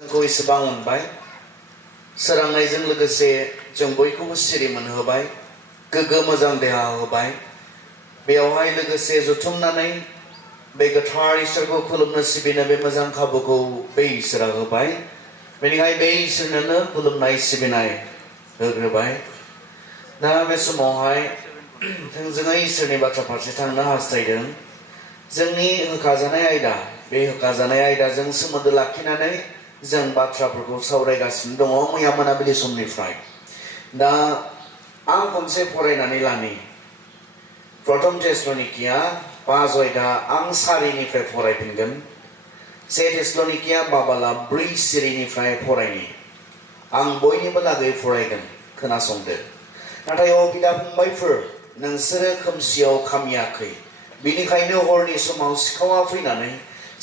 जोंखौ एसेबां अनबाय सोरांनायजों लोगोसे जों बयखौबो सिरि मोनहोबाय गोग्गो मोजां देहा होबाय बेयावहाय लोगोसे जुथुमनानै बे गोथार इसोरखौ खुलुमनो सिबिनो बे मोजां खाबुखौ बे इसोरा होबाय बेनिखायनो बे इसोरनोनो खुलुमनाय सिबिनाय होग्रोबाय दा बे समावहाय थोंजोङै इसोरनि बाथ्रा फारसे थांनो हास्थायदों जोंनि होखाजानाय आयदा बे होखाजानाय आयदाजों सोमोन्दो लाखिनानै जों बाथ्राफोरखौ सावरायगासिनो दङ मैया मोनाबिलि समनिफ्राय दा आं खनसे फरायनानै लानि प्रथम थेसलनिकिया 5 आयदा आं 4निफ्राय फरायफिनगोन से थेसलनिकिया बाबाला 4 सिरिनिफ्राय फरायनि आं बयनिबो लागै फरायगोन खोनासंदो नाथाय बिदा फंबायफोर नोंसोरो खोमसियाव खामियाखै बिनिखायनो हरनि समाव सिखावा फैनानै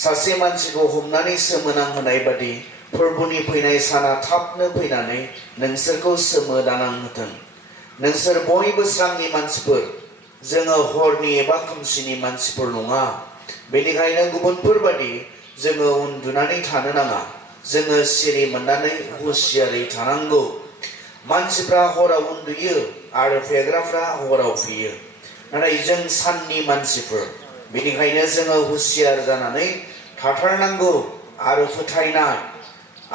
सासे मानसिखौ हमनानै सोमोनांहोनाय बादि फोरबुनि फैनाय साना थाबनो फैनानै नोंसोरखौ सोमोदानांहोथों नोंसोर बयबो स्रांनि मानसिफोर जोङो हरनि एबा खोमसिनि मानसिफोर नङा बेनिखायनो गुबुनफोर बादि जोङो उन्दुनानै थानो नाङा जोङो सिरि मोननानै हुसियारै थानांगौ मानसिफ्रा हराव उन्दुयो आरो फेग्राफ्रा हराव फेयो नाथाय जों साननि मानसिफोर बेनिखायनो जोङो हुसियार जानानै थाथारनांगौ आरो फोथायनाय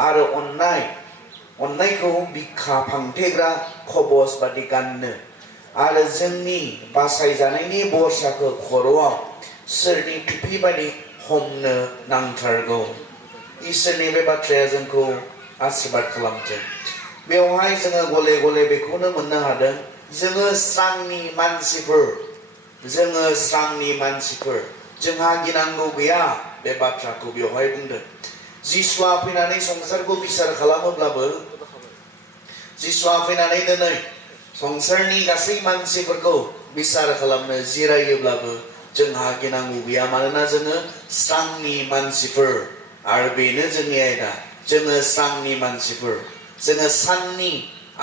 आरो अननायखौ बिखा फांथेग्रा खबस बादि गाननो आरो जोंनि बासायजानायनि बरसाखौ खर'आव सोरनि टुपि बादि हमनो नांथारगौ इसोरनि बे बाथ्राया जोंखौ आशीर्बाद खालामथों बेवहाय जोङो गले गले बेखौनो मोननो हादों जोङो स्रांनि मानसिफोर जोंहा गिनांगौ गैया बे बाथ्राखौ बेवहाय बुंदों जिसुआ फैनानै संसारखौ बिसार खालामोब्लाबो जिसुआ फैनानै दिनै संसारनि गासै मानसिफोरखौ बिसार खालामनो जिरायोब्लाबो जोंहा गिनांगौ गैया मानोना जोङो स्रांनि मानसिफोर आरो बेनो जोंनि आयदा जोङो स्रांनि मानसिफोर जोङो साननि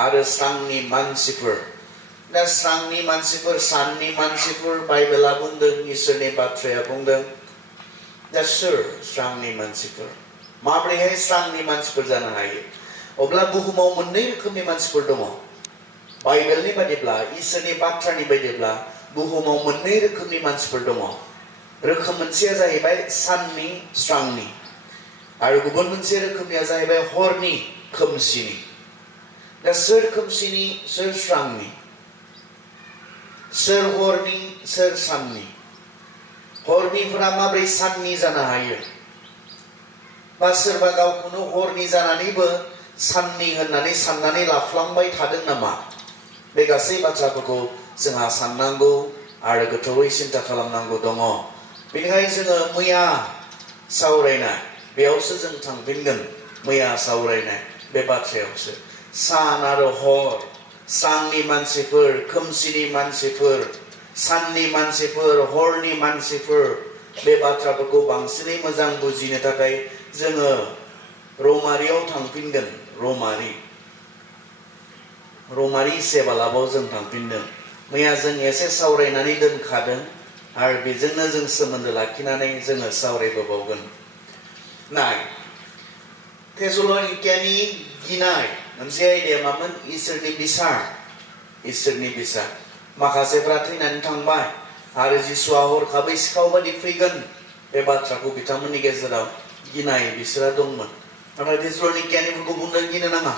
आरो स्रांनि मानसिफोर दा स्रांनि मानसिफोर साननि मानसिफोर बाइबेला बुंदों इसोरनि बाथ्राया बुंदों दा सोर स्रांनि मानसिफोर माब्रैहाय स्रांनि मानसिफोर जानो हायो अब्ला बुहुमाव मोननै रोखोमनि मानसिफोर दङ बाइबेलनि बादिब्ला इसोरनि बाथ्रानि बादिब्ला बुहुमाव मोननै रोखोमनि मानसिफोर दङ रोखोम मोनसेया जाहैबाय साननि स्रांनि आरो गुबुन मोनसे रोखोमनिया जाहैबाय हरनि खोमसिनि दा सोर खोमसिनि सोर स्रांनि सोर हरनि सोर साननि हरनिफोरा माब्रै साननि जानो हायो बा सोरबा गावखौनो हरनि जानानैबो साननि होननानै साननानै लाफ्लांबाय थादों नामा बे गासै बाथ्राफोरखौ जोंहा साननांगौ आरो गोथौयै सिन्था खालामनांगौ दङ बेनिखायनो जोङो मैया सावरायनाय बेयावसो जों थांफिनगोन मैया सावरायनाय बे बाथ्रायावसो सान आरो हर स्रांनि मानसिफोर खोमसिनि मानसिफोर साननि मानसिफोर हरनि मानसिफोर बे बाथ्राफोरखौ बांसिनै मोजां बुजिनो थाखाय जोङो रमारियाव थांफिनगोन रमारि सेबालाबाव जों थांफिनदों मैया जों एसे सावरायनानै दोनखादों आरो बेजोंनो जों सोमोन्दो लाखिनानै जोङो सावरायबोबावगोन नाय थेसलनिकियानि गिनाय मोनसे आयदाया मामोन इसोरनि बिसार माखासेफ्रा थैनानै थांबाय आरो जिसुआ हरखाबै सिखाव बादि फैगोन बे बाथ्राखौ बिथांमोननि गेजेराव गिनाय बिसोरा दंमोन नाथाय थेसलनिकियानिफोरखौ बुंदों गिनो नाङा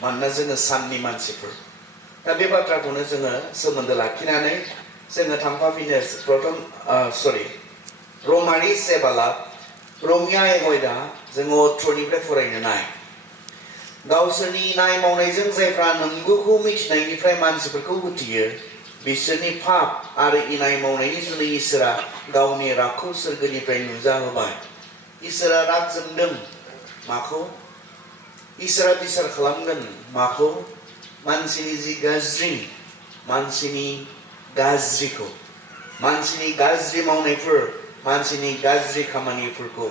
मानोना जोङो साननि मानसिफोर दा बे बाथ्राखौनो जोङो सोमोन्दो लाखिनानै जोङो थांफाफिनो रमारि सेबाला रमिया एगयदा जोङो 18निफ्राय फरायनो नाय गावसोरनि नाय मावनायजों जायफ्रा नंगौखौ मिथिनायनिफ्राय मानसिफोरखौ होथियो बिसोरनि पाप आरो इनाय मावनायनि जुनै इसोरा गावनि रागखौ सोरगोनिफ्राय नुजाहोबाय इसोरा राग जोंदों माखौ इसोरा बिसार खालामगोन माखौ मानसिनि जि मानसिनि गाज्रि मावनायफोर मानसिनि गाज्रि खामानिफोरखौ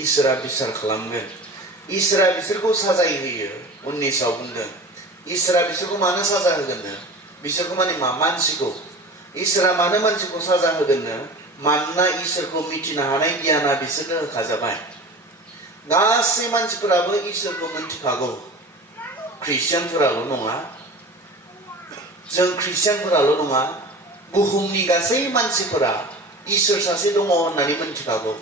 इसोरा बिसार खालामगोन इसोरा बिसोरखौ साजाय होयो 19आव बुंदों इसोरा बिसोरखौ मानो साजा होगोननो बिसोरखौ माने मानसिखौ इसोरा मानो मानसिखौ साजा होगोननो मानोना इसोरखौ मिथिनो हानाय गियाना बिसोरनो होखाजाबाय गासै मानसिफोराबो इसोरखौ मिन्थिखागौ ख्रिस्टियानफोराल' नङा जों ख्रिस्टियानफोराल' नङा बुहुमनि गासै मानसिफोरा इसोर सासे दङ होननानै मिन्थिखागौ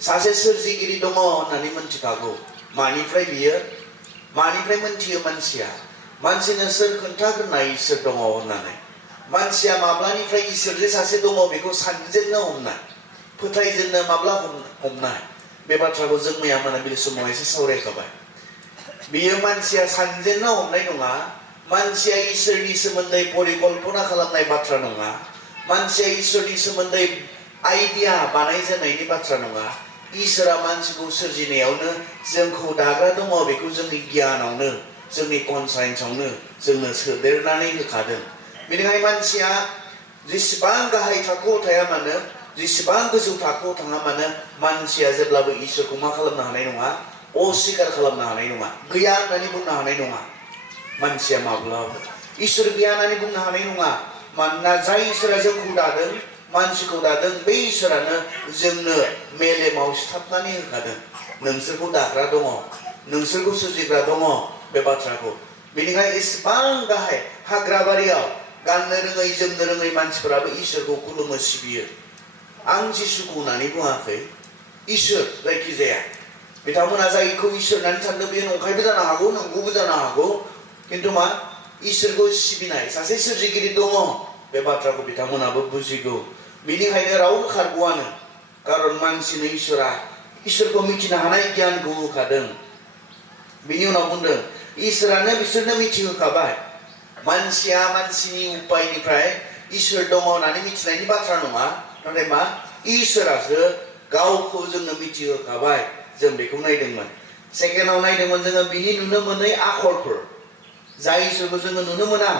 सासे सोरजिगिरि दङ होननानै मिन्थिखागौ मानिफ्राय बियो मानिफ्राय मिन्थियो मानसिया मानसिनो सोर खोन्थाग्रोनाय इसोर दङ होननानै मानसिया माब्लानिफ्राय इसोर जे सासे दङ बेखौ सानजेननो हमनाय फोथायजेननो माब्ला हमनाय बे बाथ्राखौ जों मैया मोनाबिलि समाव एसे सावरायखाबाय बियो मानसिया सानजेननो हमनाय नङा मानसिया इसोरनि सोमोन्दै परिकल्पना खालामनाय बाथ्रा नङा मानसिया इसोरनि सोमोन्दै आइडिया बानायजेननायनि बाथ्रा नङा इसोरा मानसिखौ सोरजिनायावनो जोंखौ दाग्रा दङ बेखौ जोंनि गियानावनो जोंनि कनसाइन्सआवनो जोंनो सोदेरनानै होखादों बेनिखायनो मानसिया जेसेबां गाहाय थाखोआव थाया मानो जेसेबां गोजौ थाखोआव थाङा मानो मानसिया जेब्लाबो इसोरखौ मा खालामनो हानाय नङा अस्वीकार खालामनो हानाय नङा गैया होननानै बुंनो हानाय नङा मानसिया माब्लाबो इसोर गैया होननानै बुंनो हानाय नङा मानोना जाय इसोरा जोंखौ दादों मानसिखौ दादों बे इसोरानो जोंनो मेलेमाव सिथाबनानै होखादों नोंसोरखौ दाग्रा दङ नोंसोरखौ सोरजिग्रा दङ बे बाथ्राखौ बेनिखायनो एसेबां गाहाय हाग्राबारियाव गाननो रोङै जोमनो रोङै मानसिफोराबो इसोरखौ खुलुमो सिबियो आं जिसुखौ होननानै बुङाखै इसोर जायखिजाया बिथांमोना जायखौ इसोर होननानै सानदों बेयो नंखायबो जानो हागौ नंगौबो जानो हागौ किन्तु मा इसोरखौ सिबिनाय सासे सोरजिगिरि दङ बे बाथ्राखौ बिथांमोनाबो बुजिगौ बेनिखायनो रावबो खारग'आनो कारन मानसिनो इसोरखौ मिथिनो हानाय गियानखौ होखादों बिनि उनाव बुंदों इसोरानो बिसोरनो मिथिहोखाबाय मानसिया मानसिनि उपायनिफ्राय इसोर दङ होननानै मिथिनायनि बाथ्रा नङा नाथाय मा इसोरासो गावखौ जोंनो मिथिहोखाबाय जों बेखौ नायदोंमोन सेकेन्डआव नायदोंमोन जोङो बिनि नुनो मोनै आखलफोर जाय इसोरखौ जोङो नुनो मोना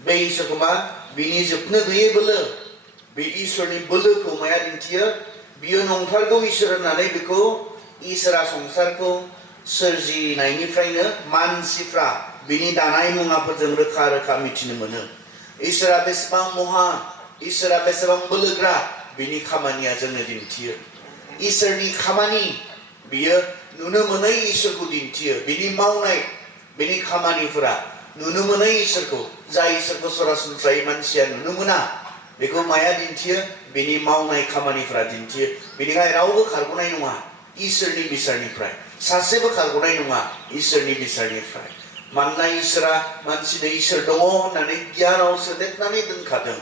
बे इसोरखौ मा बिनि जोबनो गैयै बोलो बे इसोरनि बोलोखौ माया दिन्थियो बियो नंथारगौ इसोर होननानै बेखौ इसोरा संसारखौ सोरजिनायनिफ्रायनो मानसिफ्रा बिनि दानाय मुवाफोरजों रोखा रोखा मिथिनो मोनो इसोरा बेसेबां महान इसोरा बेसेबां बोलोग्रा बिनि खामानिया जोंनो दिन्थियो इसोरनि खामानि बियो नुनो मोनै इसोरखौ दिन्थियो बिनि मावनाय बिनि खामानिफोरा नुनो मोनै इसोरखौ जाय इसोरखौ सरासनस्रायै मानसिया नुनो मोना बेखौ माया दिन्थियो बिनि मावनाय खामानिफोरा दिन्थियो बेनिखायनो रावबो खारग'नाय नङा इसोरनि बिसारनिफ्राय सासेबो खारग'नाय नङा इसोरनि बिसारनिफ्राय मानोना इसोरा मानसिनो इसोर दङ होननानै गियानाव सोदेरनानै दोनखादों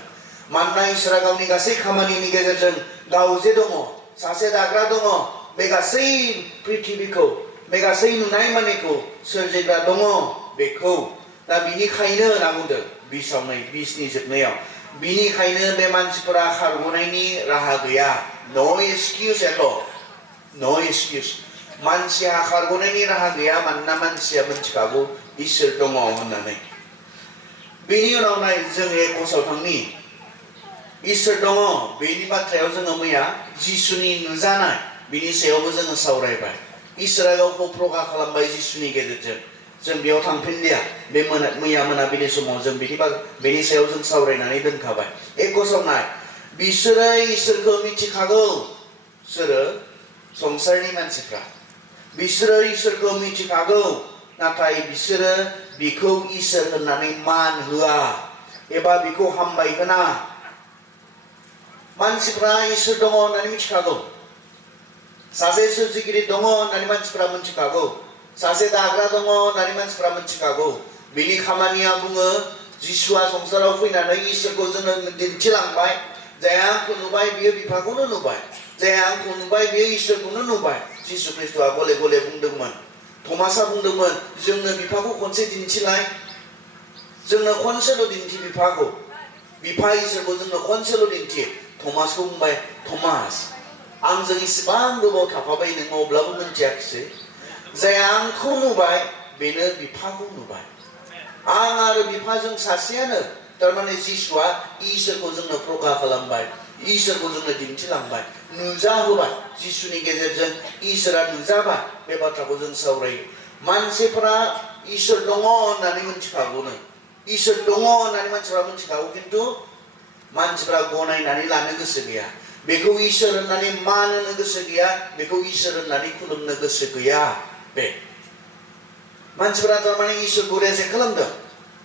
मानोना इसोरा गावनि गासै खामानिनि गेजेरजों गाव जे दङ सासे दाग्रा दङ बे गासै पृथिबीखौ बे गासै नुनाय मानिखौ सोरजिग्रा दङ बेखौ दा बिनिखायनो होनना बुंदों बिसनि जोबनायाव बिनिखायनो बे मानसिफोरा खारग'नायनि राहा गैया नो एक्सकिउज एट अल नो एक्सकिउज मानसिया खारग'नायनि राहा गैया मानोना मानसिया मिथिखागौ इसोर दङ होननानै बेनि उनाव नाय जों एकसाव थांनि इसोर दङ बेनि बाथ्रायाव जोङो मैया जिसुनि नुजानाय बिनि सायावबो जोङो सावरायबाय इसोरा गावखौ प्रकाश खालामबाय जिसुनि गेजेरजों जों बेयाव थांफिनलिया बे मैया मोनाबिलि समाव जों बेनि सायाव जों सावरायनानै दोनखाबाय एकसाव नाय बिसोरो इसोरखौ मिथिखागौ सोरो संसारनि मानसिफ्रा बिसोरो इसोरखौ मिथिखागौ नाथाय बिसोरो बिखौ इसोर होननानै मान होआ एबा बिखौ हामबाय होना मानसिफ्रा इसोर दङ होननानै मिथिखागौ सासे सोरजिगिरि दङ होननानै मानसिफ्रा मिथिखागौ सासे दाग्रा दङ होननानै मानसिफ्रा मिथिखागौ बिनि खामानिया बुङो जिसुआ संसाराव फैनानै इसोरखौ जोंनो दिन्थिलांबाय जायहा आंखौ नुबाय बियो बिफाखौनो नुबाय जायहा आंखौ नुबाय बियो इसोरखौनो नुबाय जिसु ख्रिस्ट'आ गले गले बुंदोंमोन थमासआ बुंदोंमोन जोंनो बिफाखौ खनसे दिन्थिलाय जोंनो खनसेल' दिन्थि बिफाखौ बिफा इसोरखौ जोंनो खनसेल' दिन्थि थमासखौ बुंबाय थमास आंजों इसेबां गोबाव थाफाबाय नोङो अब्लाबो मिथियाखिसै जायहा आंखौ नुबाय बेनो बिफाखौ नुबाय आं आरो बिफाजों सासेयानो थारमाने जिसुआ इसोरखौ जोंनो प्रकाश खालामबाय इसोरखौ जोंनो दिन्थिलांबाय नुजाहोबाय जिसुनि गेजेरजों इसोरा नुजाबाय बे बाथ्राखौ जों सावरायो मानसिफोरा इसोर दङ होननानै मिथिखागौनो इसोर दङ होननानै मानसिफ्रा मिथिखागौ खिन्थु मानसिफ्रा गनायनानै लानो गोसो गैया बेखौ इसोर होननानै मानिनो गोसो गैया बेखौ इसोर होननानै खुलुमनो गोसो गैया बे मानसिफोरा थारमाने इसोरखौ रेजेक्ट खालामदों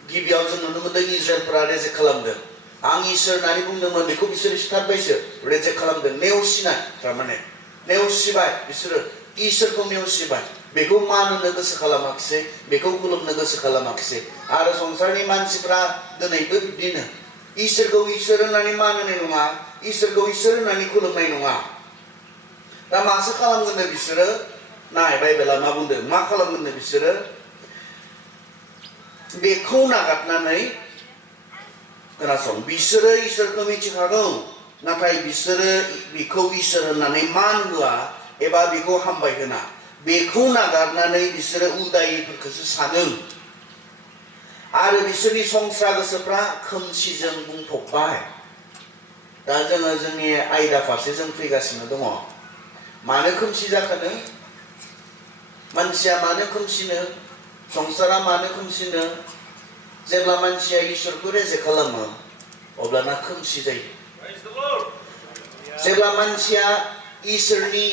गिबियाव जों नुनो मोनदों इजराइलफोरा रेजेक्ट खालामदों आं इसोर होननानै बुंदोंमोन बेखौ बिसोर सिथारबायसो रेजेक्ट खालामदों नेवसिनाय थारमाने नेवसिबाय बिसोरो इसोरखौ नेवसिबाय बेखौ मानिनो गोसो खालामाखिसै बेखौ खुलुमनो गोसो खालामाखिसै आरो संसारनि मानसिफ्रा दिनैबो बिदिनो इसोरखौ इसोर होननानै मानिनाय नङा इसोरखौ इसोर होननानै खुलुमनाय नङा दा मासो खालामगोननो बिसोरो नाय बाइबेला मा बुंदों मा खालामगोननो बिसोरो बेखौ नागारनानै खोनासं बिसोरो इसोरखौ मिथिखागौ नाथाय बिसोरो बेखौ इसोर होननानै मान होआ एबा बेखौ हामबाय होना बेखौ नागारनानै बिसोरो उदायिफोरखौसो सानो आरो बिसोरनि संसार गोसोफ्रा खोमसिजों बुंफबबाय दा जोङो जोंनि आयदा फारसे जों फैगासिनो दङ मानो खोमसि जाखोनो मानसिया मानो खोमसिनो संसारा मानो खोमसिनो जेब्ला मानसिया इसोरखौ रेजेक्ट खालामो अब्लाना खोमसि जायो जेब्ला मानसिया इसोरनि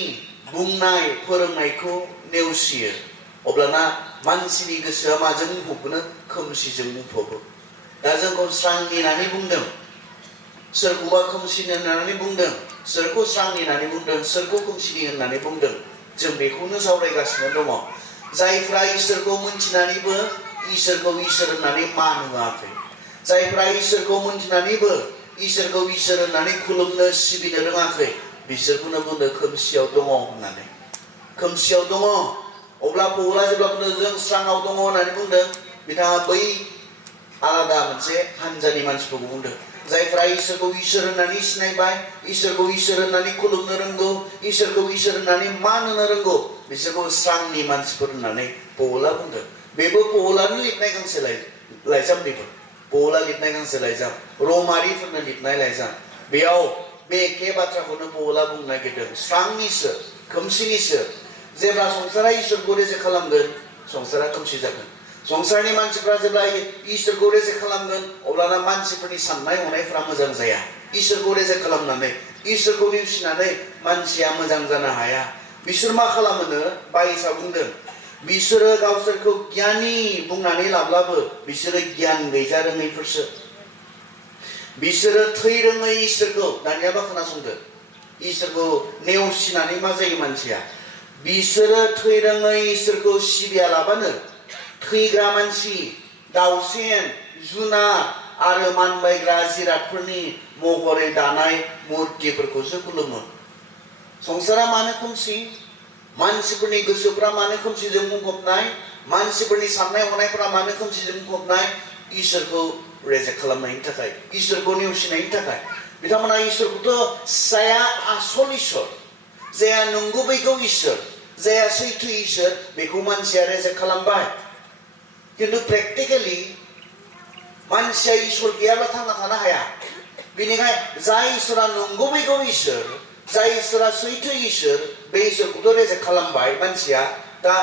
बुंनाय फोरोंनायखौ नेवसियो अब्लाना मानसिनि गोसोआ माजों बुंफबो खोमसिजों बुंफबो दा जोंखौ स्रांनि होननानै बुंदों सोरखौबा खोमसिनि होननानै बुंदों सोरखौ स्रांनि होननानै बुंदों सोरखौ खोमसिनि होननानै बुंदों जों बेखौनो सावरायगासिनो दङ जायफ्रा इसोरखौ मोनथिनानैबो इसोरखौ इसोर होननानै मान होआखै जायफ्रा इसोरखौ मोनथिनानैबो इसोरखौ इसोर होननानै खुलुमनो सिबिनो रोङाखै बिसोरखौनो बुंदों खोमसियाव दङ होननानै खोमसियाव दङ अब्ला पौला जेब्ला बुंदों जों स्राङाव दङ होननानै बुंदों बिथाङा बै आलादा मोनसे हानजानि मानसिफोरखौ बुंदों जायफ्रा इसोरखौ इसोर होननानै सिनायबाय इसोरखौ इसोर होननानै खुलुमनो रोंगौ इसोरखौ इसोर होननानै मान होनो रोंगौ बिसोरखौ स्रांनि मानसिफोर होननानै पौला बुंदों बेबो पौलानो लिरनाय गांसे लाइजाम बेबो पौला लिरनाय गांसे लाइजाम रमारिफोरनो लिरनाय लाइजाम बेयाव बे एखे बाथ्राखौनो पौला बुंनो नागिरदों स्रांनि सोर खोमसिनि सोर जेब्ला संसारा इसोरखौ रेजेक्ट खालामगोन संसारा खोमसि जागोन संसारनि मानसिफ्रा जेब्ला इसोरखौ रेजेक्ट खालामगोन अब्लाना मानसिफोरनि साननाय हनायफ्रा मोजां जाया इसोरखौ रेजेक्ट खालामनानै इसोरखौ नेवसिनानै मानसिया मोजां जानो हाया बिसोर मा खालामोनो बाइसा बुंदों बिसोरो गावसोरखौ गियानि बुंनानै लाब्लाबो बिसोरो गियान गैजारोङैफोरसो बिसोरो थै रोङै इसोरखौ दानियाबा खोनासंदो इसोरखौ नेवसिनानै मा जायो मानसिया बिसोरो थै रोङै इसोरखौ सिबियालाबानो थैग्रा मानसि दाउसेन जुनार आरो मानबायग्रा जिरादफोरनि महरै दानाय मुर्तिफोरखौसो खुलुमो संसारा मानो खोमसि मानसिफोरनि गोसोफ्रा मानो खोमसिजों बुंफबनाय मानसिफोरनि साननाय हनायफ्रा मानो खोमसिजों बुंफबनाय इसोरखौ रेजेक्ट खालामनायनि थाखाय इसोरखौ नेवसिनायनि थाखाय बिथांमोना इसोरखौथ' जाया आसल इसोर जाया नंगुबैगौ इसोर जाया सैथो इसोर बेखौ मानसिया रेजेक्ट खालामबाय किन्तु प्रेक्टिकेलि मानसिया इसोर गैयाब्ला थांना थानो हाया बेनिखायनो जाय इसोरा नंगुबैगौ इसोर जाय इसोरा सैथो इसोर बे इसोरखौथ' रेजेक्ट खालामबाय मानसिया दा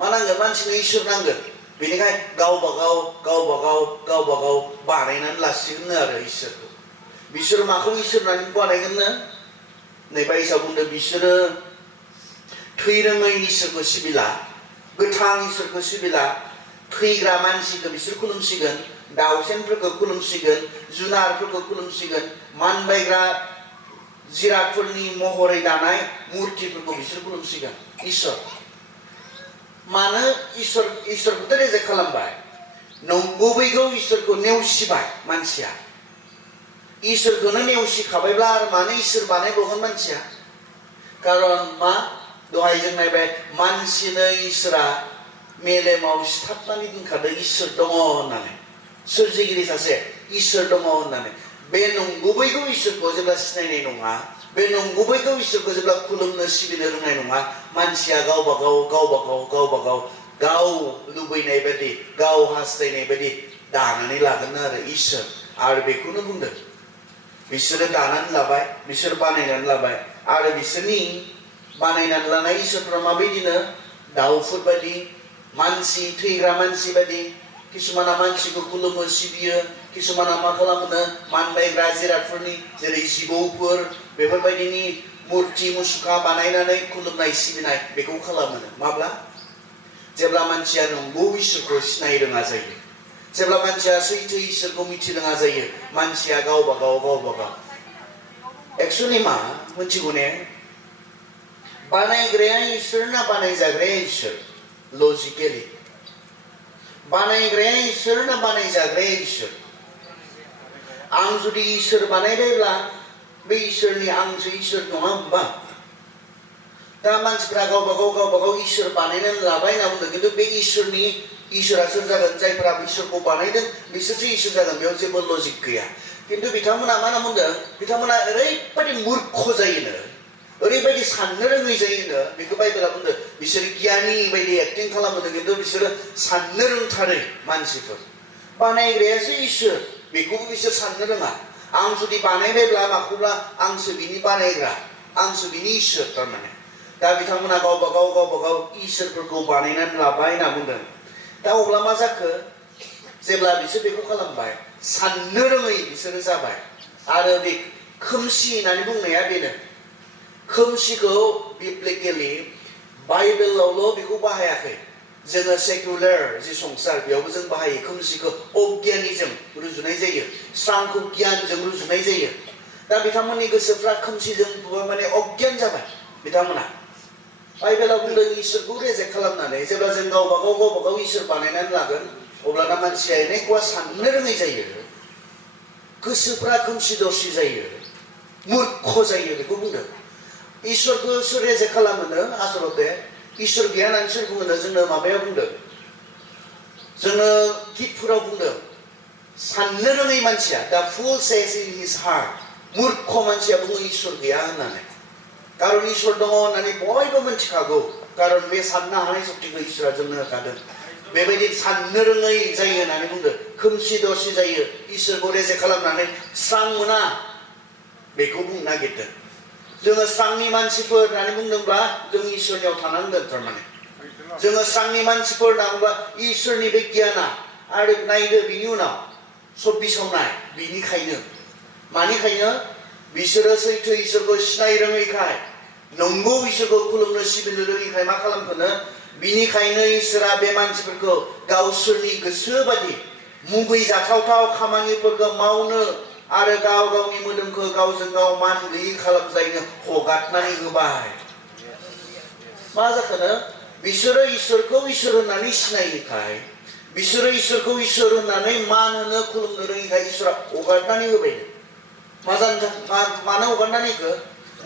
मा नांगोन मानसिनो इसोर नांगोन बेनिखायनो गावबागाव बानायनानै लासिगोननो आरो इसोरखौ बिसोर माखौ इसोर होननानै बानायगोननो नै बाइसा बुंदों बिसोरो थै रोङै इसोरखौ सिबिला गोथां इसोरखौ सिबिला थैग्रा मानसिखौ बिसोर खुलुमसिगोन दाउसेनफोरखौ खुलुमसिगोन जुनारफोरखौ खुलुमसिगोन मानबायग्रा जिरादफोरनि महरै दानाय मुर्तिफोरखौ बिसोर खुलुमसिगोन इसोर मानो इसोरखौथ' रेजेक्ट खालामबाय नंगुबैगौ इसोरखौ नेवसिबाय मानसिया इसोरखौनो नेवसिखाबायब्ला आरो मानो इसोर बानायबावगोन मानसिया खारन मा दहाय जों नायबाय मानसिनो इसोरा मेलेमाव सिथाबनानै दोनखादों इसोर दङ होननानै सोरजिगिरि सासे इसोर दङ होननानै बे नंगुबैगौ इसोरखौ जेब्ला सिनायनाय नङा बे नंगुबैगौ इसोरखौ जेब्ला खुलुमनो सिबिनो रोंनाय नङा मानसिया गावबागाव गाव लुबैनाय बायदि गाव हास्थायनाय बायदि दानानै लागोन आरो इसोर आरो बेखौनो बुंदों बिसोरो दानानै लाबाय बिसोर बानायनानै लाबाय आरो बिसोरनि बानायनानै लानाय इसोरफ्रा माबायदिनो दाउफोर बायदि मानसि थैग्रा मानसि बायदि किसुमाना मानसिखौ खुलुमो सिबियो किसुमाना मा खालामनो मानबायग्रा जिरादफोरनि जेरै जिबौफोर बेफोरबायदिनि मुर्ति मुसुखा बानायनानै खुलुमनाय सिबिनाय बेखौ खालामो माब्ला जेब्ला मानसिया नंगौ इसोरखौ सिनाय रोङा जायो जेब्ला मानसिया सैथो इसोरखौ मिथि रोङा जायो मानसिया गावबा गाव एक्चुअली मा मोनथिगौ ने बानायग्राया इसोर ना बानायजाग्राया इसोर लजिकेलि बानायग्राया इसोर ना बानायजाग्राया इसोर आं जुदि इसोर बानायबायब्ला बे इसोरनि आंसो इसोर नङा होमबा दा मानसिफ्रा गावबा गाव इसोर बानायनानै लाबाय होनना बुंदों खिन्थु बे इसोरा सोर जागोन जायफोरा इसोरखौ बानायदों बिसोरसो इसोर जागोन बेयाव जेबो लजिक गैया खिन्थु बिथांमोना मा होनना बुंदों बिथांमोना ओरैबायदि मूर्ख जायोनो ओरैबायदि साननो रोङै जायोनो बेखौ बाइबेला बुंदों बिसोर गियानि बायदि एक्टिं खालामदों खिन्थु बिसोरो साननो रोंथारै मानसिफोर बानायग्रायासो इसोर बेखौबो बिसोर साननो रोङा आं जुदि बानायबायब्ला माखौब्ला आंसो बिनि बानायग्रा आंसो बिनि इसोर थारमाने दा बिथांमोना गावबा गाव इसोरफोरखौ बानायनानै लाबाय होनना बुंदों दा अब्ला मा जाखो जेब्ला बिसोर बेखौ खालामबाय साननो रोङै बिसोरो जाबाय आरो बे खोमसि होननानै बुंनाया बेनो खोमसिखौ बिब्लिकेलि बाइबेलावल' बेखौ बाहायाखै जोङो सेकुलार जि संसार बेयावबो जों बाहायो खोमसिखौ अज्ञानिजों रुजुनाय जायो स्रांखौ गियानजों रुजुनाय जायो दा बिथांमोननि गोसोफ्रा खोमसिजों माने अज्ञान जाबाय बिथांमोना बाइबेलाव बुंदों इसोरखौ रेजेक्ट खालामनानै जेब्ला जों गावबा गाव इसोर बानायनानै लागोन अब्लाना मानसिया एनेकुवा साननो रोङै जायो गोसोफ्रा खोमसि दरसि जायो मूर्ख जायो बेखौ बुंदों इसोरखौ सोर रेजेक्ट खालामोनो आसलते इसोर गैया होननानै सोर बुङोनो जोंनो माबायाव बुंदों जोंनो गितफोराव बुंदों साननो रोङै मानसिया दा फुल सेज इन हिज हार्ट मूर्ख मानसिया बुङो इसोर गैया होननानै कारन इसोर दङ होननानै बयबो मिथिखागौ कारन बे साननो हानाय शक्तिखौ इसोरा जोंनो होखादों बेबायदि साननो रोङै जायो होननानै बुंदों खोमसि दरसि जायो इसोरखौ रेजेक्ट खालामनानै स्रां मोना बेखौ बुंनो नागिरदों जोङो स्रांनि मानसिफोर होननानै बुंदोंब्ला जों इसोरनियाव थानांगोन थारमाने जोङो स्रांनि मानसिफोर होनना बुंबा इसोरनि बे गियाना आरो नायदो बिनि उनाव 26 आव नाय बिनिखायनो मानिखायनो बिसोरो सैथो इसोरखौ सिनाय रोङैखाय नंगौ इसोरखौ खुलुमनो सिबिनो रोङैखाय मा खालामखोनो बिनिखायनो इसोरा बे मानसिफोरखौ गावसोरनि गोसो बादि मुगै जाथावथाव खामानिफोरखौ मावनो आरो गावनि मोदोमखौ गावजों गाव मान गैयै खालामजायनो हगारनानै होबाय मा जाखोनो बिसोरो इसोरखौ इसोर होननानै सिनायैखाय बिसोरो इसोरखौ इसोर होननानै मान होनो खुलुमनो रोङैखाय इसोरा हगारनानै होबाय मानो हगारनानै होखो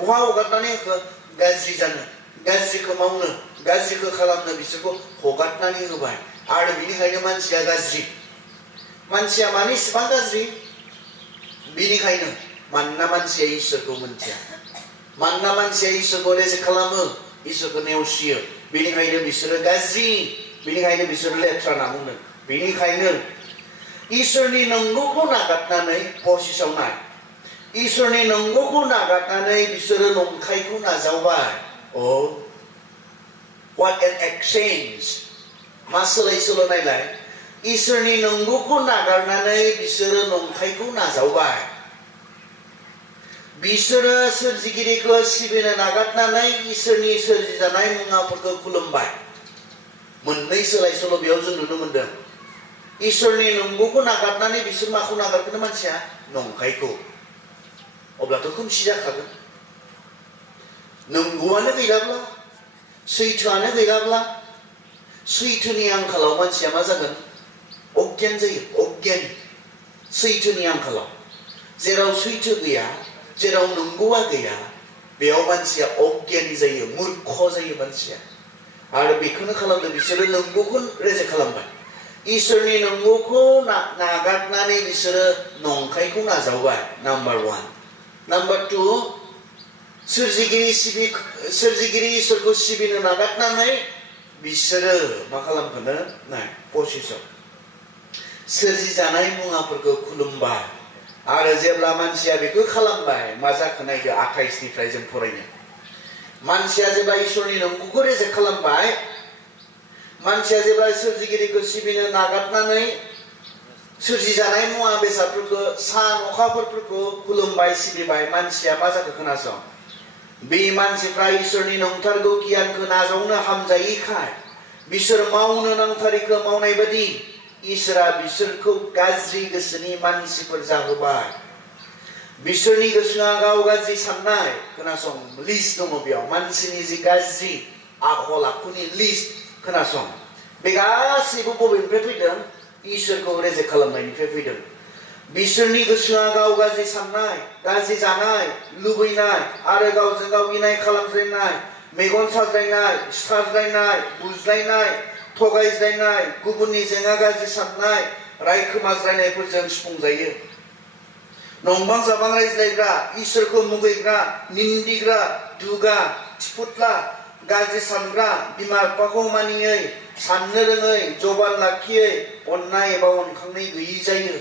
बहा हगारनानै होखो गाज्रि जानो गाज्रिखौ मावनो गाज्रिखौ खालामनो बिसोरखौ हगारनानै होबाय आरो बिनिखायनो मानसिया गाज्रि मानसिया मानो इसेबां गाज्रि बिनिखायनो मानोना मानसिया इसोरखौ मिन्थिया मानोना मानसिया इसोरखौ रेजेक्ट खालामो इसोरखौ नेवसियो बिनिखायनो बिसोरो गाज्रि बिनिखायनो बिसोरो लेथ्रा होनना बुंदों बिनिखायनो इसोरनि नंगौखौ नागारनानै पसिसाव नाय इसोरनि नंगौखौ नागारनानै बिसोरो नंखायखौ नाजावबाय what an exchange मा सोलाय सोल' नायलाय इसोरनि नंगौखौ नागारनानै बिसोरो नंखायखौ नाजावबाय बिसोरो सोरजिगिरिखौ सिबिनो नागारनानै इसोरनि सोरजिजानाय मुवाफोरखौ खुलुमबाय मोननै सोलाय सोल' बेयाव जों नुनो मोनदों इसोरनि नंगौखौ नागारनानै बिसोर माखौ नागारगोन मानसिया नंखायखौ अब्लाथ' खोमसि जाखागोन नंगौआनो गैलाब्ला सैथोआनो गैलाब्ला सैथोनि आंखालाव मानसिया मा जागोन अज्ञान जायो अज्ञानी सैथोनि आंखालाव जेराव सैथो गैया जेराव नंगौआ गैया बेयाव मानसिया अज्ञानी जायो मूर्ख जायो मानसिया आरो बेखौनो खालामदों बिसोरो नंगौखौ रेजेक्ट खालामबाय इसोरनि नंगौखौ नागारनानै बिसोरो नंखायखौ नाजावबाय नाम्बार 1 नाम्बार 2 सोरजिगिरि इसोरखौ सिबिनो नागारनानै बिसोरो मा खालामखोनो नाय पसिसाव सोरजिजानाय मुवाफोरखौ खुलुमबाय आरो जेब्ला मानसिया बेखौ खालामबाय मा जाखो नायदो 28 निफ्राय जों फरायनो मानसिया जेब्ला इसोरनि नंगौखौ रेजेक्ट खालामबाय मानसिया जेब्ला सोरजिगिरिखौ सिबिनो नागारनानै सोरजिजानाय मुवा बेसादफोरखौ सान अखाफोरखौ खुलुमबाय सिबिबाय मानसिया मा जाखो खोनासं बे मानसिफ्रा इसोरनि नंथारगौ गियानखौ नाजावनो हामजायैखाय बिसोर मावनो नांथारिखौ मावनाय बादि इसोरा बिसोरखौ गाज्रि गोसोनि मानसिफोर जाहोबाय बिसोरनि गोसोआ गाव गाज्रि साननाय खोनासं लिस्ट दङ बेयाव मानसिनि जि गाज्रि आखल आखुनि लिस्ट खोनासं बे गासैबो बबेनिफ्राय फैदों इसोरखौ रेजेक्ट खालामनायनिफ्राय फैदों बिसोरनि गोसोआ गाव गाज्रि साननाय गाज्रि जानाय लुबैनाय आरो गावजों गाव इनाय खालामज्लायनाय मेगन साज्रायनाय साज्रायनाय बुज्लायनाय थगायज्लायनाय गुबुननि जेंना गाज्रि साननाय रायखोमाज्लायनायफोरजों सुफुंजायो नंबां जाबां रायज्लायग्रा इसोरखौ मुगैग्रा निन्दिग्रा दुगा थिफुथला गाज्रि सानग्रा बिमा बिफाखौ मानियै साननो रोङै जबान लाखियै अननाय एबा अनखांनाय गैयि जायो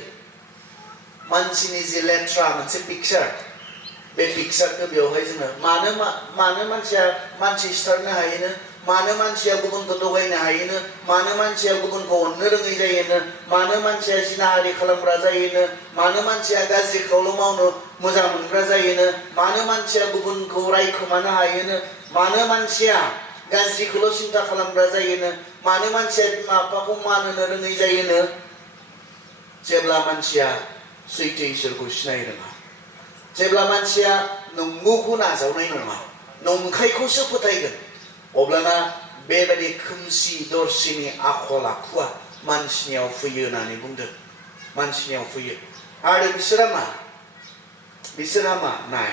मानसिनि जि लेथ्रा मोनसे पिक्चार बे पिक्चारखौ बेवहाय जोङो मानो मानसिया मानसि सिथारनो हायोनो मानो मानसिया गुबुनखौ दगायनो हायोनो मानो मानसिया गुबुनखौ अननो रोङै जायोनो मानो मानसिया जिनाहारि खालामग्रा जायोनो मानो मानसिया गाज्रि खावल' मावनो मोजां मोनग्रा जायोनो मानो मानसिया गुबुनखौ रायखोमानो हायोनो मानो मानसिया गाज्रिखौल' सिन्था खालामग्रा जायोनो मानो मानसिया बिमा बिफाखौ मान होनो रोङै जायोनो जेब्ला मानसिया सैथो इसोरखौ सिनाय रोङा जेब्ला मानसिया नंगौखौ नाजावनाय नङा नंखायखौसो फोथायगोन अब्लाना बेबायदि खोमसि दरसिनि आखल आखुआ मानसिनियाव फैयो होननानै बुंदों मानसिनियाव फैयो आरो बिसोरहा मा नाय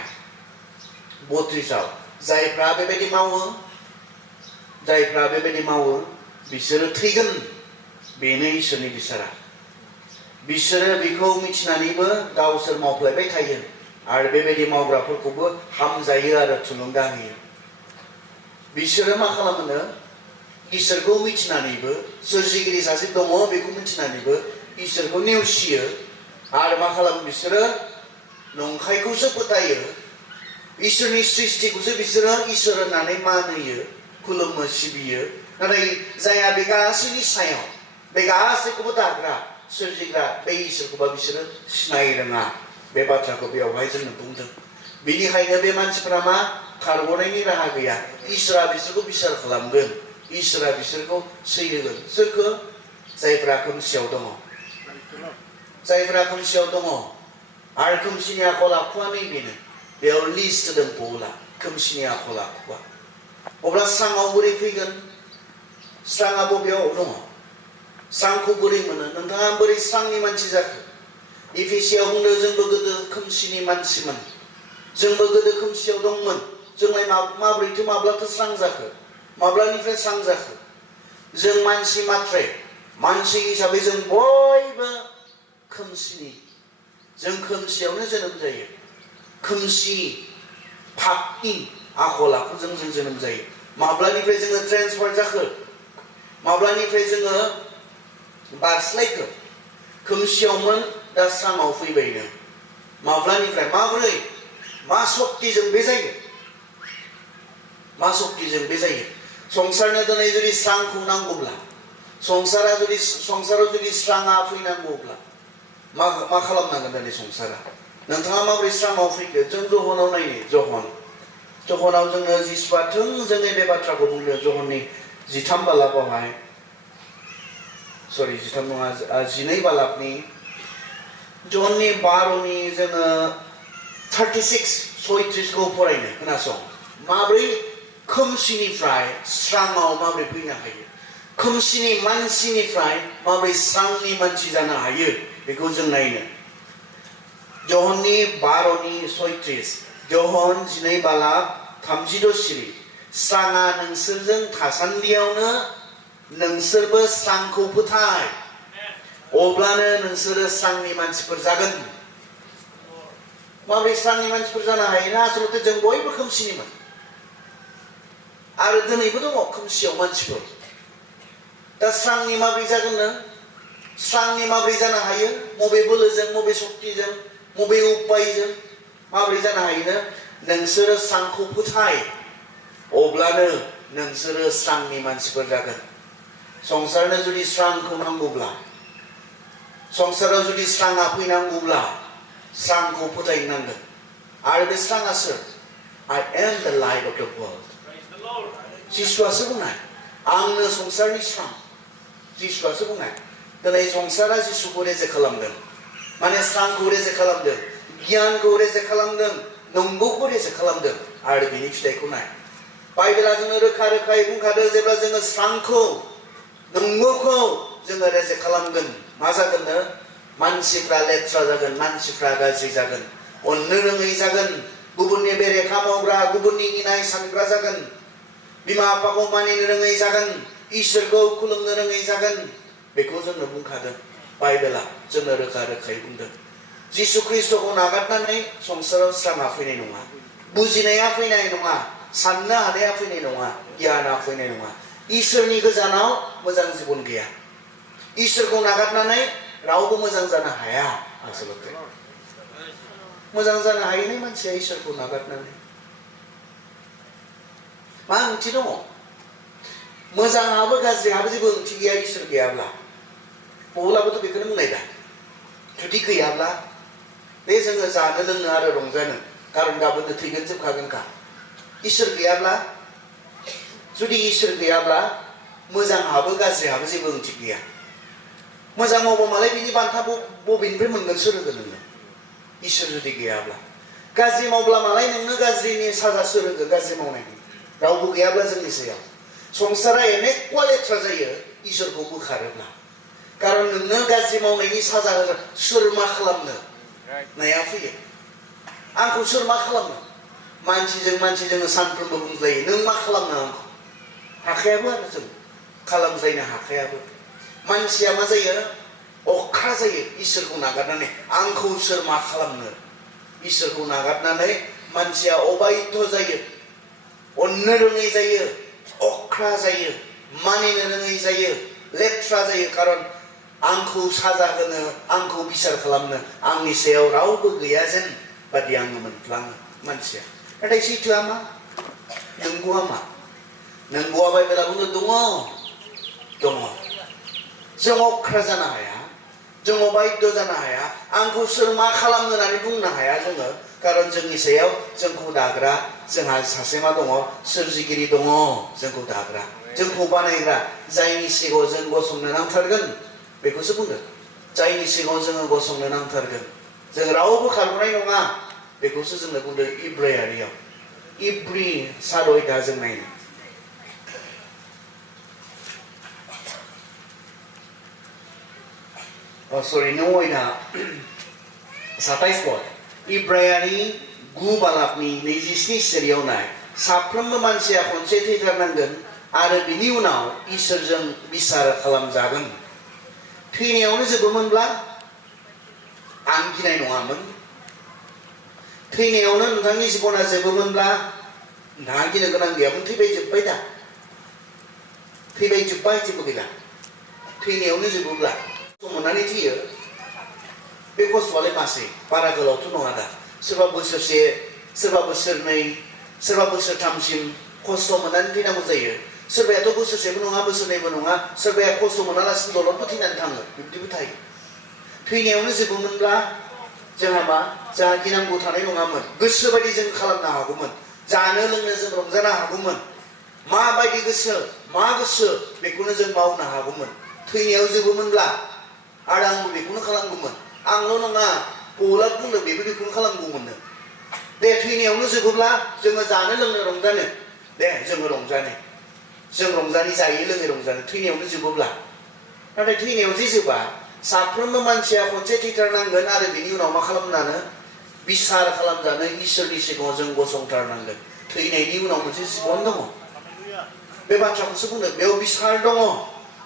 32 जायफ्रा बेबायदि मावो बिसोरो थैगोन बेनो इसोरनि बिसारा बिसोरो बेखौ मिथिनानैबो गावसोर मावफ्लायबाय थायो आरो बेबायदि मावग्राफोरखौबो हामजायो आरो थुलुंगा होयो बिसोरो मा खालामो इसोरखौ मिथिनानैबो सोरजिगिरि सासे दङ बेखौ मिथिनानैबो इसोरखौ नेवसियो आरो मा खालामो बिसोरो नंखायखौसो फोथायो इसोरनि सृष्टिखौसो बिसोरो इसोर होननानै मान होयो खुलुमो सिबियो नाथाय जाया बे गासैनि सायाव बे गासैखौबो दाग्रा सोरजिग्रा बे इसोरखौबा बिसोरो सिनाय रोङा बे बाथ्राखौ बेवहाय जोंनो बुंदों बेनिखायनो बे मानसिफोरा मा खारग'नायनि राहा गैया इसोरा बिसोरखौ बिसार खालामगोन इसोरा बिसोरखौ सैहोगोन सोरखौ जायफ्रा खोमसियाव दङ आरो खोमसिनि आखल आखुआ नैबेनो बेयाव लिस्ट होदों पौला खोमसिनि आखल आखुआ अब्ला स्राङाव बोरै फैगोन स्राङा बबेयाव दङ स्रांखौ बोरै मोनो नोंथाङा बोरै स्रांनि मानसि जाखो एफेसियाव बुंदों जोंबो गोदो खोमसिनि मानसिमोन जोंबो गोदो खोमसियाव दंमोन जोंलाय माब्रैथो माब्लाथो स्रां जाखो माब्लानिफ्राय स्रां जाखो जों मानसि मात्रे मानसि हिसाबै जों बयबो खोमसिनि जों खोमसियावनो जोनोम जायो खोमसि फाखनि आखल आखुजों जों जोनोम जायो माब्लानिफ्राय जोङो ट्रेन्सफार जाखो माब्लानिफ्राय जोङो बारस्लायखो खोमसियावमोन दा स्राङाव फैबायनो माब्लानिफ्राय माब्रै मा सक्तिजों बे जायो संसारनो दिनै जुदि स्रांखौ नांगौब्ला संसाराव जुदि स्राङा फैनांगौब्ला मा खालामनांगोन दिनै संसारा नोंथाङा माबोरै स्राङाव फैखो जों जहनाव नायनो जहनाव जोङो जिसुआ थोंजोङै बे बाथ्राखौ बुंदों जहननि 13 बालाबावहाय 12 बालाबनि जहननि 12नि जोङो 36 खौ फरायनो खोनासं माब्रै खोमसिनिफ्राय स्राङाव माब्रै फैनो हायो खोमसिनि मानसिनिफ्राय माब्रै स्रांनि मानसि जानो हायो बेखौ जों नायनो जहननि 12नि 36 जहन 12 बालाब 36 सिरि स्राङा नोंसोरजों थासान्दियावनो नोंसोरबो स्रांखौ फोथाय अब्लानो नोंसोरो स्रांनि मानसिफोर जागोन माब्रै स्रांनि मानसिफोर जानो हायोना आसलथे जों बयबो खोमसिनिमोन आरो दिनैबो दङ खोमसियाव मानसिफोर दा स्रांनि माब्रै जागोन नों स्रांनि माब्रै जानो हायो मबे बोलोजों मबे शक्तिजों मबे उपायजों माब्रै जानो हायो नोंसोरो स्रांखौ फोथाय अब्लानो नोंसोरो स्रांनि मानसिफोर जागोन संसारनो जुदि स्रांखौ नांगौब्ला संसाराव जुदि स्रांआ फैनांगौब्ला स्रांखौ फोथायनांगोन आरो बे स्रांआ सोर I am the light of the world जिसुआसो बुंनाय आंनो संसारनि स्रां जिसुआसो बुंनाय दिनै संसारा जिसुखौ रेजेक्ट खालामदों माने स्रांखौ रेजेक्ट खालामदों गियानखौ रेजेक्ट खालामदों नंगौखौ रेजेक्ट खालामदों आरो बिनि फिथाइखौ नाय बाइबेला जोंनो रोखा रोखायै बुंखादों जेब्ला जोङो स्रांखौ नंगौखौ जोङो रेजेक्ट खालामगोन मा जागोननो मानसिफ्रा लेथ्रा जागोन मानसिफ्रा गाज्रि जागोन अननो रोङै जागोन गुबुननि बेरेखा मावग्रा गुबुननि इनाय सानग्रा जागोन बिमा बिफाखौ मानिनो रोङै जागोन इसोरखौ खुलुमनो रोङै जागोन बेखौ जोंनो बुंखादों बाइबेला जोंनो रोखा रोखायै बुंदों जिसु ख्रिस्टखौ नागारनानै संसाराव स्रांआ फैनाय नङा बुजिनाया फैनाय नङा साननो हानाया फैनाय नङा गियाना फैनाय नङा इसोरनि गोजानाव मोजां जिबन गैया इसोरखौ नागारनानै रावबो मोजां जानो हाया आसलते मोजां जानो हायैनि मानसिया इसोरखौ नागारनानै मा ओंथि दङ मोजाङाबो गाज्रियाबो जेबो ओंथि गैया इसोर गैयाब्ला पौलाबोथ' बेखौनो बुंनाय दा जुदि गैयाब्ला बे जोङो जानो लोंनो आरो रंजानो खारन गाबोननो थैगोन जोबखागोनखा इसोर गैयाब्ला जुदि इसोर गैयाब्ला मोजाङाबो गाज्रियाबो जेबो ओंथि गैया मोजां मावबा मालाय बिनि बान्था बबेनिफ्राय मोनगोन सोर होगोन नोंनो इसोर जुदि गैयाब्ला गाज्रि मावब्ला मालाय नोंनो गाज्रिनि साजा सोर होगोन गाज्रि मावनायनि रावबो गैयाब्ला जोंनि सायाव संसारा एनेक्वा लेथ्रा जायो इसोरखौ बोखारोब्ला खारन नोंनो गाज्रि मावनायनि साजा होगोन सोर मा खालामनो नाया फैयो आंखौ सोर मा खालामनो मानसिजों सानफ्रोमबो बुंज्लायो नों मा खालामनो आंखौ हाखायाबो आरो जों खालामजायनो हाखायाबो मानसिया मा जायो अख्रा जायो इसोरखौ नागारनानै आंखौ सोर मा खालामनो इसोरखौ नागारनानै मानसिया अबायध जायो अननो रोङै जायो अख्रा जायो मानिनो रोङै जायो लेथ्रा जायो खारन आंखौ साजा होनो आंखौ बिसार खालामनो आंनि सायाव रावबो गैया जेन बादि आङो मोनफ्लाङो मानसिया नाथाय सैथोआ मा नंगौआ मा नंगौआ बाइबेला बुङो दङ जों अख्रा जानो हाया जों अबायध जानो हाया आंखौ सोर मा खालामनो होननानै बुंनो हाया जोङो खारन जोंनि सायाव जोंखौ दाग्रा जोंहा सासे मा दङ सोरजिगिरि दङ जोंखौ दाग्रा जोंखौ बानायग्रा जायनि सिगाङाव जों गसंनो नांथारगोन बेखौसो बुंदों जायनि सिगाङाव जोङो गसंनो नांथारगोन जों रावबो खारग'नाय नङा बेखौसो जोंनो बुंदों इब्रायारियाव इब्रि 7 जों नायनो sorry 27 पद इब्रायारि 9 बालाबनि 27 सिरियाव नाय साफ्रोमबो मानसिया खनसे थैथारनांगोन आरो बिनि उनाव इसोरजों बिसार खालामजागोन थैनायावनो जोबोमोनब्ला आं गिनाय नङामोन थैनायावनो नोंथांनि जिबना जोबोमोनब्ला नोंथाङा गिनो गोनां गैयामोन थैबाय जोब्बाय जेबो गैला थैनायावनो जोबोब्ला मोननानै थैयो बे खस्थ'आलाय मासे बारा गोलावथ' नङा दा सोरबा बोसोरसे सोरबा बोसोरनै सोरबा बोसोरथामसिम खस्थ' मोननानै थैनांगौ जायो सोरबायाथ' बोसोरसेबो नङा बोसोरनैबो नङा सोरबाया खस्थ' मोनालासिनो दलदबो थैनानै थाङो बिब्दिबो थायो थैनायावनो जोबोमोनब्ला जोंहा मा जोंहा गिनांगौ थानाय नङामोन गोसो बायदि जों खालामनो हागौमोन जानो लोंनो जों रंजानो हागौमोन माबायदि गोसो मा गोसो बेखौनो जों मावनो हागौमोन थैनायाव जोबोमोनब्ला आरो आंबो बेखौनो खालामगौमोन आंल' नङा पौला बुंदों बेखौनो खालामगौमोननो दे थैनायावनो जोबोब्ला जोङो जानो लोंनो रंजानो दे जोङो रंजानो जों रंजानो जायो लोङै रंजानो थैनायावनो जोबोब्ला नाथाय थैनायाव जे जोबा साफ्रोमबो मानसिया खनसे थैथारनांगोन आरो बिनि उनाव मा खालामनानो बिसार खालामजानो इसोरनि सिगाङाव जों गसंथारनांगोन थैनायनि उनाव मोनसे जिबन दङ बे बाथ्राखौसो बुंदों बेयाव बिसार दङ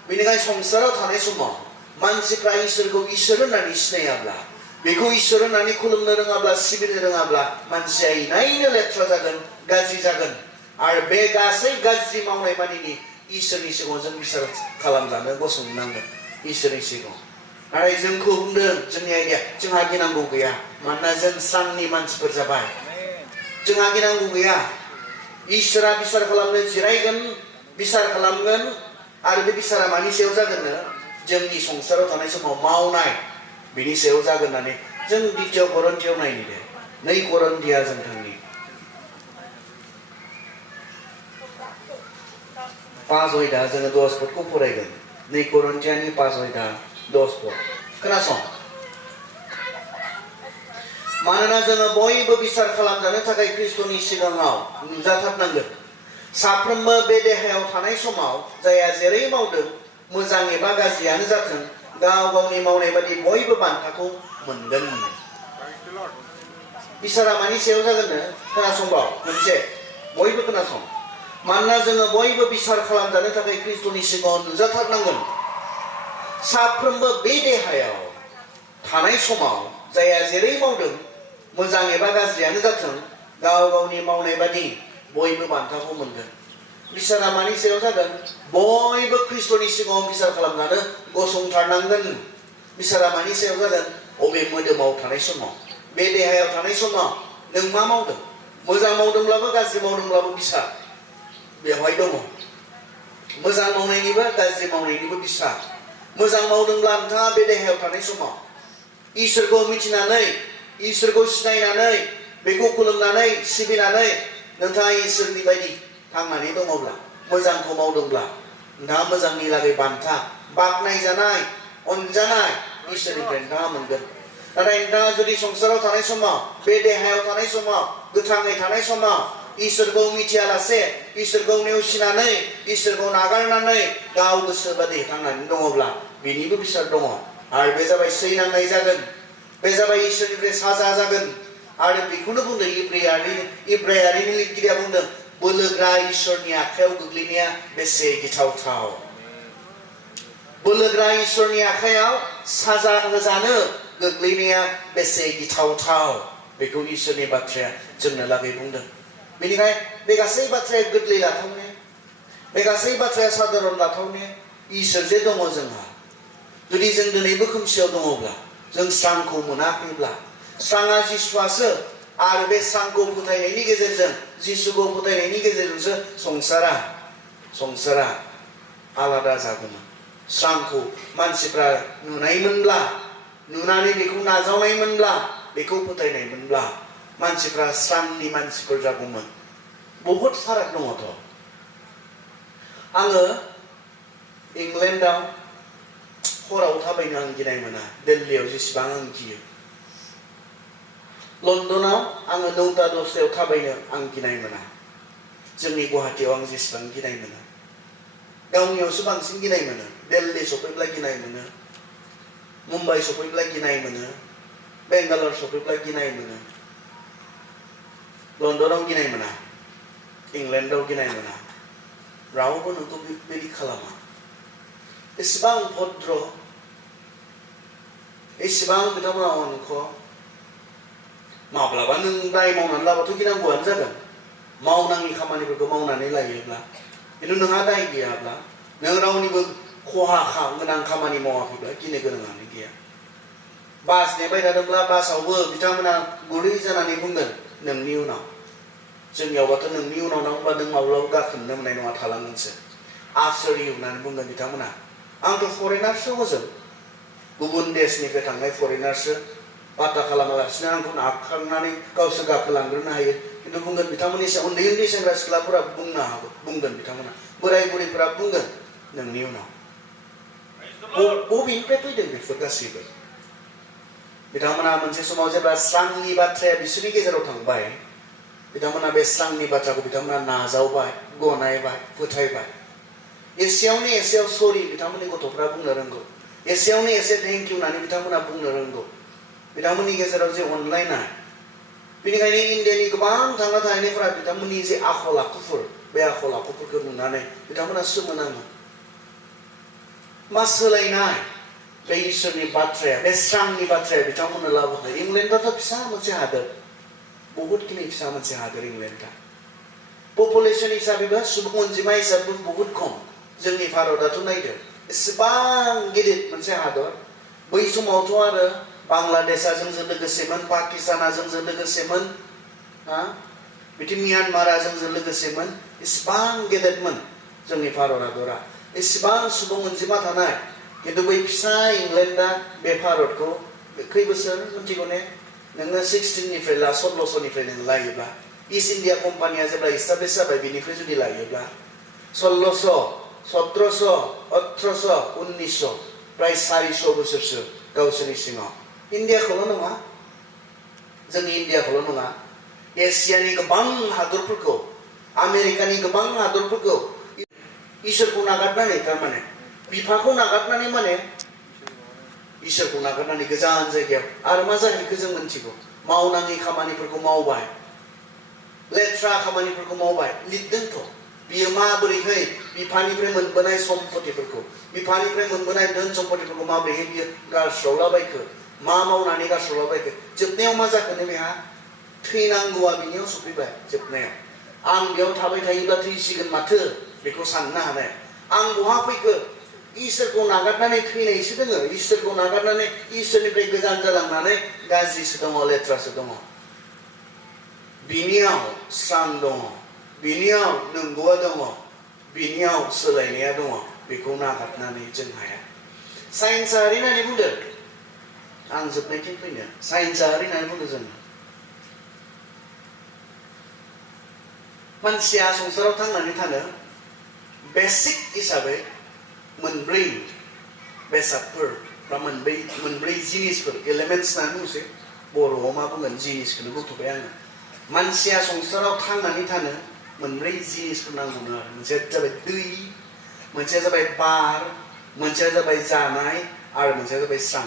बेनिखायनो संसाराव थानाय समाव मानसिफ्रा इसोरखौ इसोर होननानै सिनायाब्ला बेखौ इसोर होननानै खुलुमनो रोङाब्ला सिबिनो रोङाब्ला मानसिया इनायनो लेथ्रा जागोन गाज्रि जागोन आरो बे गासै गाज्रि मावनाय मानिनि इसोरनि सिगाङाव जों बिसार खालामजानो गसंनांगोन इसोरनि सिगाङाव नाथाय जोंखौ बुंदों जोंनि आइडिया जोंहा गिनांगौ गैया मानोना जों स्रांनि मानसिफोर जाबाय जोंहा गिनांगौ गैया इसोरा बिसार खालामनो जिरायगोन बिसार खालामगोन आरो बे बिसारा मानि सायाव जागोननो जोंनि संसाराव थानाय समाव मावनाय बिनि सायाव जागोन होननानै जों द्वितीय करन्थियाव नायनि दे 2 करन्थिया जों थांनि 5 अयदा जोङो 10 पदखौ फरायगोन 2 करन्थियानि 5 अयदा 10 पद खोनासं मानोना जोङो बयबो बिसार खालामजानो थाखाय ख्रिस्टनि सिगाङाव नुजाथारनांगोन साफ्रोमबो बे देहायाव थानाय समाव जाया जेरै मावदों मोजां एबा गाज्रियानो जाथों गाव गावनि मावनाय बादि बयबो बान्थाखौ मोनगोन बिसारा मानि सायाव जागोननो खोनासंबाव मोनसे बयबो खोनासं मानोना जोङो बयबो बिसार खालामजानो थाखाय ख्रिस्टनि सिगाङाव नुजाथारनांगोन साफ्रोमबो बे देहायाव थानाय समाव जाया जेरै मावदों मोजां एबा गाज्रियानो जाथों गाव गावनि मावनाय बादि बयबो बान्थाखौ मोनगोन बिसारा मानि सायाव जागोन बयबो ख्रिस्टनि सिगाङाव बिसार खालामनानै गसंथारनांगोन बिसारा मानि सायाव जागोन अबे मोदोमाव थानाय समाव बे देहायाव थानाय समाव नों मा मावदों मोजां मावदोंब्लाबो गाज्रि मावदोंब्लाबो बिसार बेवहाय दङ मोजां मावनायनिबो गाज्रि मावनायनिबो बिसार मोजां मावदोंब्ला नोंथाङा बे देहायाव थानाय समाव इसोरखौ मिथिनानै इसोरखौ सिनायनानै बेखौ खुलुमनानै सिबिनानै नोंथाङा इसोरनि बायदि थांनानै दङब्ला मोजांखौ मावदोंब्ला नोंथाङा मोजांनि लागै बान्था बाख्नायजानाय अनजानाय इसोरनिफ्राय नोंथाङा मोनगोन नाथाय नोंथाङा जुदि संसाराव थानाय समाव बे देहायाव थानाय समाव गोथाङै थानाय समाव इसोरखौ मिथियालासे इसोरखौ नेवसिनानै इसोरखौ नागारनानै गाव गोसो बादि थांनानै दङब्ला बेनिबो बिसार दङ आरो बे जाबाय सैनांनाय जागोन बे जाबाय इसोरनिफ्राय साजा जागोन आरो बेखौनो बुंदों इब्रायारिनि लिरगिरिया बुंदों बोलोग्रा इसोरनि आखायाव गोग्लैनाया बेसे गिथावथाव बोलोग्रा इसोरनि आखायाव साजा होजानो गोग्लैनाया बेसे गिथावथाव बेखौ इसोरनि बाथ्राया जोंनो लागै बुंदों बेनिखाय बे गासै बाथ्राया गोरलै लाथावने बे गासै बाथ्राया साधारन लाथावने इसोर जे दङ जोंहा जुदि जों दिनैबो खोमसियाव दङब्ला जों स्रांखौ मोनाखैब्ला स्राङा जिसुआसो आरो बे स्रांखौ फोथायनायनि गेजेरजों जिसुखौ फोथायनायनि गेजेरजोंसो संसारा आलादा जागौमोन स्रांखौ मानसिफ्रा नुनायमोनब्ला नुनानै बेखौ नाजावनायमोनब्ला बेखौ फोथायनायमोनब्ला मानसिफ्रा स्रांनि मानसिफोर जागौमोन बहुद फाराग दङथ' आङो इंलेन्डआव हराव थाबायनो आं गिनाय मोना दिल्लीयाव जेसेबां आं गियो लन्दनाव आङो 9टा-10टायाव थाबायनो आं गिनाय मोना जोंनि गुवाहाटीयाव आं जेसेबां गिनाय मोना गावनियावसो बांसिन गिनाय मोनो दिल्ली सफैब्ला गिनाय मोनो मुम्बाइ सफैब्ला गिनाय मोनो बेंगालर सफैब्ला गिनाय मोनो लन्दनाव गिनाय मोना इंलेन्डआव गिनाय मोना रावबो नोंखौ बेबायदि खालामा एसेबां भद्र एसेबां बिथांमोना अनख माब्लाबा नों दाय मावनानै लाबाथ' गिनांगौआनो जागोन मावनाङि खामानिफोरखौ मावनानै लायोब्ला खिन्थु नोंहा दाय गैयाब्ला नों रावनिबो खहा गोनां खामानि मावाखैब्ला गिनो गोनाङानो गैया बास नेबाय थादोंब्ला बासावबो बिथांमोना गुरै जानानै बुंगोन नोंनि उनाव जोंनियावबाथ' नोंनि उनाव नांगौबा नों माब्लाबा गाखोनो मोननाय नङा थालांगोनसो आफ्टार इउ होननानै बुंगोन बिथांमोना आंथ' फरेनार्सो हजों गुबुन देशनिफ्राय थांनाय फरेनार्सो बाथा खालामालासिनो आंखौ नारखांनानै गावसोर गाखोलांग्रोनो हायो खिन्थु बुंगोन बिथांमोननि उन्दै उन्दै सेंग्रा सिख्लाफोरा बुंनो हागौ बुंगोन बिथांमोना बोराय बुरैफोरा बुंगोन नोंनि उनाव बबेनिफ्राय फैदों बेफोर गासैबो बिथांमोना मोनसे समाव जेब्ला स्रांनि बाथ्राया बिसोरनि गेजेराव थांबाय बिथांमोना बे स्रांनि बाथ्राखौ बिथांमोना नाजावबाय गनायबाय फोथायबाय एसेयाव सरि बिथांमोननि गथ'फ्रा बुंनो रोंगौ एसेयावनो एसे थेंक इउ होननानै बिथांमोना बुंनो रोंगौ बिथांमोननि गेजेराव जे अनलायनाय बेनिखायनो इन्डियानि गोबां थांना थानायफोरा बिथांमोननि जे आखल आखुफोर बे आखल आखुफोरखौ नुनानै बिथांमोना सोमोनाङो मा सोलायनाय बे इसोरनि बाथ्राया बे स्रांनि बाथ्राया बिथांमोननो लाबोबाय इंलेन्डआथ' फिसा मोनसे हादोर बहुदखिनि फिसा मोनसे हादोर इंलेन्डआ पपुलेसन हिसाबैबो सुबुं अनजिमा हिसाबै बहुद खम जोंनि भारतआथ' नायदो एसेबां गिदिर मोनसे हादर बै समावथ' आरो बांलादेशआ जोंजों लोगोसेमोन पाकिस्ताना जोंजों लोगोसेमोन बिदि म्यानमारा जोंजों लोगोसेमोन एसेबां गेदेरमोन जोंनि भारत हादरा इसेबां सुबुं अनजिमा थानाय किन्तु बै फिसा इंलेन्डआ बे भारतखौ खै बोसोर मिथिगौ ने नोङो 16 निफ्राय 1600 निफ्राय नों लायोब्ला इस्ट इन्डिया कम्पानिया जेब्ला इस्टाब्लिश जाबाय बेनिफ्राय जुदि लायोब्ला 1600 1700 1800 1900 प्राय 400 बोसोरसो गावसोरनि सिङाव इन्डियाखौल' नङा जोंनि इन्डियाखौल' नङा एसियानि गोबां हादरफोरखौ आमेरिकानि गोबां हादरफोरखौ इसोरखौ नागारनानै थारमाने बिफाखौ नागारनानै माने इसोरखौ नागारनानै गोजान जायगायाव आरो मा जाहैखो जों मिथिगौ मावनाङि खामानिफोरखौ मावबाय लेथ्रा खामानिफोरखौ मावबाय लिरदोंथ' बियो माबोरैहाय बिफानिफ्राय मोनबोनाय सम्पतिफोरखौ बिफानिफ्राय मोनबोनाय धोन सम्पतिफोरखौ माबोरैहाय बियो गारस्रावलाबायखो मा मावनानै गारस्रावलाबायखो जोबनायाव मा जाखोनो बेहा थैनांगौआ बिनियाव सफैबाय जोबनायाव आं बेयाव थाबाय थायोब्ला थैसिगोन माथो बेखौ साननो हानाय आं बहा फैखो इसोरखौ नागारनानै थैनायसो दोङो इसोरखौ नागारनानै इसोरनिफ्राय गोजान जालांनानै गाज्रिसो दङ लेथ्रासो दङ बिनियाव स्रां दङ बिनियाव नंगौआ दङ बिनियाव सोलायनाया दङ बेखौ नागारनानै जों हाया साइन्सआ ओरै होननानै बुंदों आं जोबनायथिं फैनो साइन्सआ ओरै होननानै बुंदों जों मानसिया संसाराव थांनानै थानो बेसिक हिसाबै मोनब्रै बेसादफोर बा मोनब्रै जिनिसफोर एलिमेन्ट्स होननानै बुंसै बर'आव मा बुंगोन जिनिसखौनो बुंथ'बाय आङो मानसिया संसाराव थांनानै थानो मोनब्रै जिनिसफोर नांगौनो आरो मोनसेया जाबाय दै मोनसेया जाबाय बार मोनसेया जाबाय जानाय आरो मोनसेया जाबाय स्रां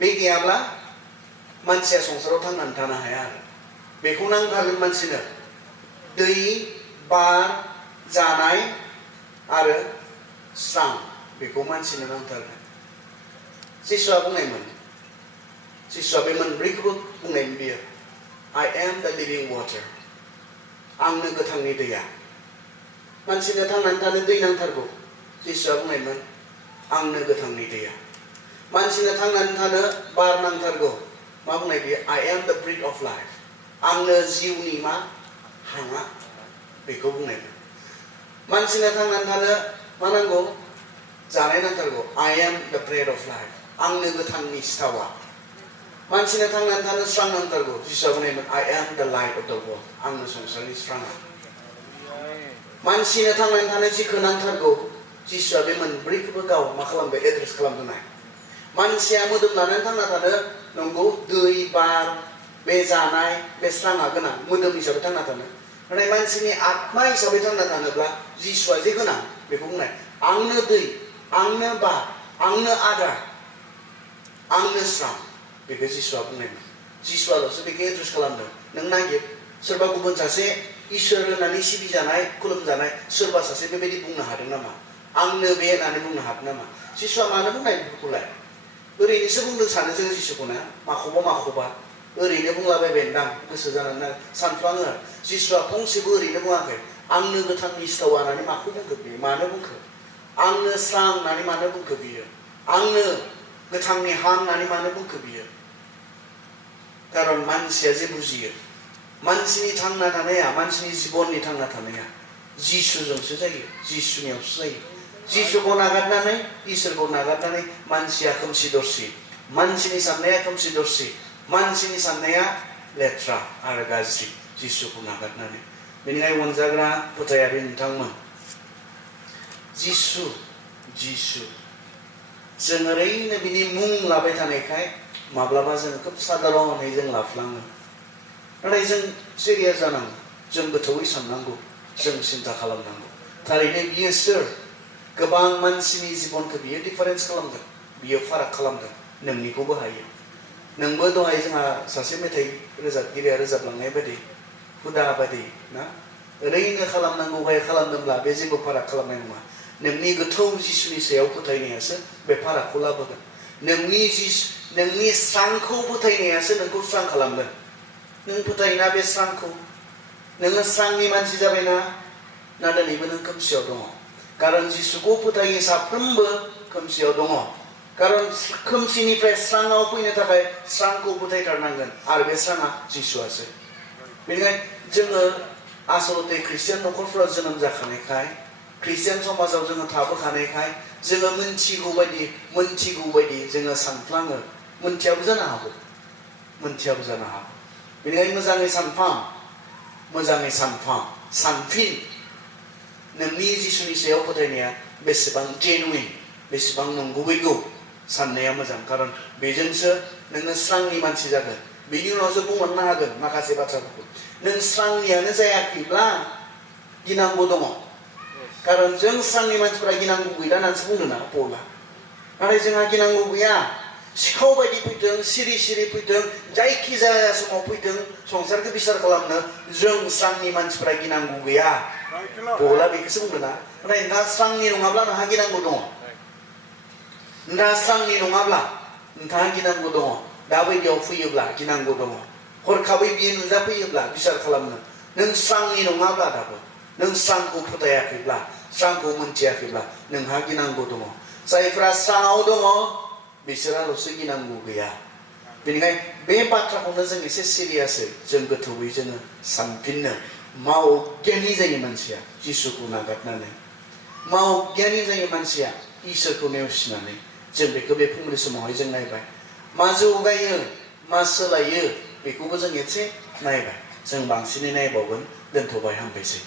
बे गैयाब्ला मानसिया संसाराव थांनानै थानो हाया आरो बेखौ नांथारगोन मानसिनो दै बार जानाय आरो स्रां बेखौ मानसिनो नांथारगोन जिसुआ बुंनायमोन जिसुआ बे मोनब्रैखौबो बुंनायमोन बियो I am the living water आंनो गोथांनि दैया मानसिनो थांनानै थानो दै नांथारगौ जिसुआ बुंनायमोन आंनो गोथांनि दैया मानसिनो थांनानै थानो बार नांथारगौ मा बुंनाय बियो I am the breath of life आंनो जिउनि मा हाङा बेखौ बुंनायमोन मानसिनो थांनानै थानो मा नांगौ जानाय नांथारगौ I am the bread of life आंनो गोथांनि सिथावा मानसिनो थांनानै थानो स्रां नांथारगौ जिसुआ बुंनायमोन I am the light of the world आंनो संसारनि स्राङा मानसिनो थांनानै थानो जिखौ नांथारगौ जिसुआ बे मोनब्रैखौबो गाव मा खालामबाय एड्रेस खालामदों मानसिया मोदोम लानानै थांना थानो नंगौ दै बार बे जानाय बे स्राङा गोनां मोदोम हिसाबै थांना थानो नाथाय मानसिनि आत्मा हिसाबै थांना थानोब्ला जिसुआ जे गोनां बेखौ बुंनाय आंनो दै आंनो बार आंनो आदार आंनो स्रां बेखौ जिसुआ बुंनायमोन जिसुआल'सो बेखौ एड्रेस खालामदों नों नागिर सोरबा गुबुन सासे इसोर होननानै सिबिजानाय खुलुमजानाय सोरबा सासे बेबायदि बुंनो हादों नामा आंनो बे होननानै बुंनो हादों नामा जिसुआ मानो बुंनाय बेफोरखौलाय ओरैनोसो बुंदों सानो जों जिसुखौना माखौबा ओरैनो बुंलाबायबायदां गोसो जानानै सानफ्लाङो जिसुआ फंसेबो ओरैनो बुङाखै आंनो गोथांनि सिथावा होननानै माखौ बुंखो बियो मानो बुंखो आंनो स्रां होननानै मानो बुंखो बियो आंनो गोथांनि हां होननानै मानो बुंखो बियो खारन मानसिया जे बुजियो मानसिनि थांना थानाया मानसिनि जिबननि थांना थानाया जिसुजोंसो जायो जिसुनियावसो जायो जिसुखौ नागारनानै इसोरखौ नागारनानै मानसिया खोमसि दरसि मानसिनि साननाया खोमसि दरसि मानसिनि साननाया लेथ्रा आरो गाज्रि जिसुखौ नागारनानै बेनिखायनो अनजाग्रा फोथायारि नोंथांमोन जिसु जिसु जों ओरैनो बिनि मुं लाबाय थानायखाय माब्लाबा जों खोब साधारनै जों लाफ्लाङो नाथाय जों सिरियास जानांगौ जों गोथौयै साननांगौ जों सिन्था खालामनांगौ थारैनो बियो सोर गोबां मानसिनि जिबनखौ बियो डिफारेन्स खालामदों बियो फाराग खालामदों नोंनिखौबो हायो नोंबो दहाय जोंहा सासे मेथाइ रोजाबगिरिया रोजाबलांनाय बायदि हुदा बायदि ना ओरैनो खालामनांगौहाय खालामदोंब्ला बे जेबो फाराग खालामनाय नङा नोंनि गोथौ जिसुनि सायाव फोथायनायासो बे फारागखौ लाबोगोन नोंनि स्रांखौ फोथायनायासो नोंखौ स्रां खालामगोन नों फोथायोना बे स्रांखौ नोङो स्रांनि मानसि जाबायना ना दिनैबो नों खोमसियाव दङ खारन जिसुखौ फोथायो साफ्रोमबो खोमसियाव दङ खारन खोमसिनिफ्राय स्राङाव फैनो थाखाय स्रांखौ फोथायथारनांगोन आरो बे स्राङा जिसुआसो बेनिखायनो जोङो आसलते ख्रिस्टियान न'खरफोराव जोनोम जाखानायखाय Christian समाजाव जोङो थाबोखानायखाय जोङो मोनथिगौ बायदि जोङो सानफ्लाङो मोनथियाबो जानो हागौ बेनिखायनो मोजाङै सानफिन नोंनि जिसुनि सायाव फोथायनाया बेसेबां genuine बेसेबां नंगुबैगौ साननाया मोजां खारन बेजोंसो नोङो स्रांनि मानसि जागोन बेनि उनावसो बुंलांनो हागोन माखासे बाथ्राफोरखौ नों स्रांनियानो जायाखैब्ला गिनांगौ दङ खारन जों स्रांनि मानसिफोरा गिनांगौ गैला होननानैसो बुंदों ना पौला नाथाय जोंहा गिनांगौ गैया सिखाव बायदि फैथों सिरि फैथों जायखि जाया समाव फैथों संसारखौ बिसार खालामनो जों स्रांनि मानसिफोरा गिनांगौ गैया पौला बेखौसो बुंदों ना नाथाय नोंहा स्रांनि नङाब्ला नोंहा गिनांगौ दङ नोंहा स्रांनि नङाब्ला नोंथाङा गिनांगौ दङ दा बायदियाव फैयोब्ला गिनांगौ दङ हरखाबै बियो नुजाफैयोब्ला बिसार खालामनो नों स्रांनि नङाब्ला दाबो नों स्रांखौ फोथायाखैब्ला स्रांखौ मोनथियाखैब्ला नोंहा गिनांगौ दङ जायफ्रा स्राङाव दङ बिसोरहाल'सो गिनांगौ गैया बेनिखायनो बे बाथ्राखौनो जों एसे सिरियासै जों गोथौयै जोङो सानफिननो मा अज्ञानी जायो मानसिया जिसुखौ नागारनानै मा अज्ञानी जायो मानसिया इसोरखौ नेवसिनानै जों बेखौ बे फुंबिलि समावहाय जों नायबाय मा जौगायो मा सोलायो बेखौबो जों एसे नायबाय जों बांसिनै नायबावगोन दोनथ'बाय हामबायसै